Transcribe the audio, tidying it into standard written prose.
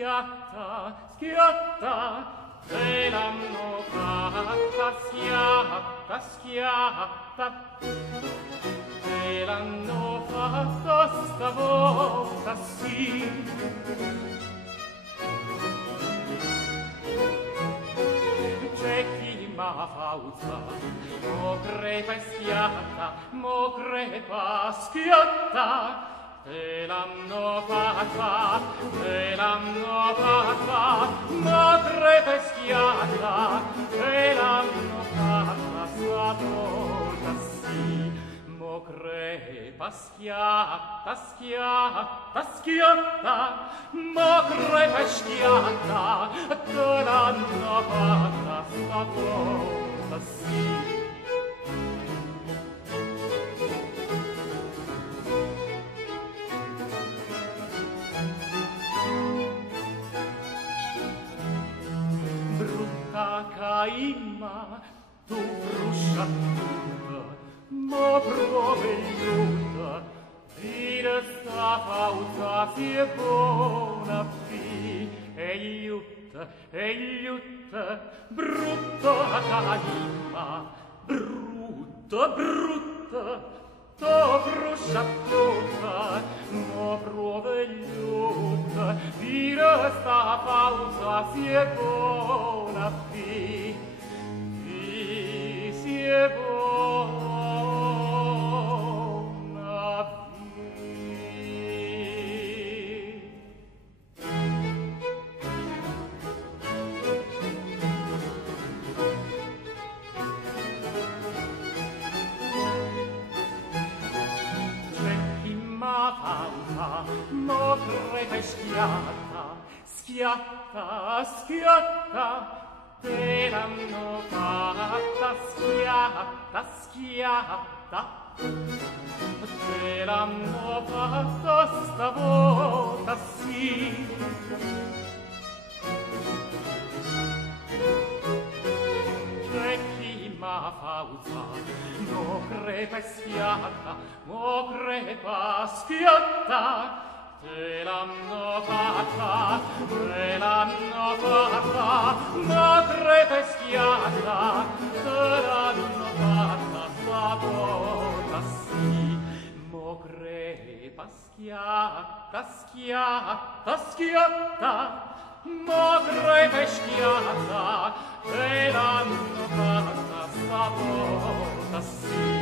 schiatta, schiatta, te l'hanno fatta schiatta, schiatta, te l'hanno fatta stavolta sì. C'è chi m'ha fauta, mo crepa e schiatta, mo crepa schiatta, te l'hanno fatta, te l'hanno fatta, mo crepa e schiatta, te l'hanno fatta stavolta sì. Mo crepa schiatta, schiatta, schiatta, mo crepa e schiatta, te l'hanno fatta stavolta sì. Brutta Caimma, tu fruscia tutta, ma provegliuta, dire sta fauta si è buona fi, e iutta, brutta Caimma, brutta, brutta, tu fruscia tutta, ma provegliuta, dire sta fauta si è buona fi, si è buona fi. C'è chi m'ha fauta, mo crepa e schiatta, schiatta, schiatta, te l'hanno fatta schiatta, schiatta, te l'hanno fatta stavolta sì. C'è chi m'ha fauta, mo crepa e schiatta, mo crepa schiatta, te l'hanno fatta, te l'hanno fatta, mo crepa e schiatta, te l'hanno fatta stavolta sì. Mo crepa schiatta, schiatta, schiatta, mo crepa e schiatta, te l'hanno fatta stavolta sì.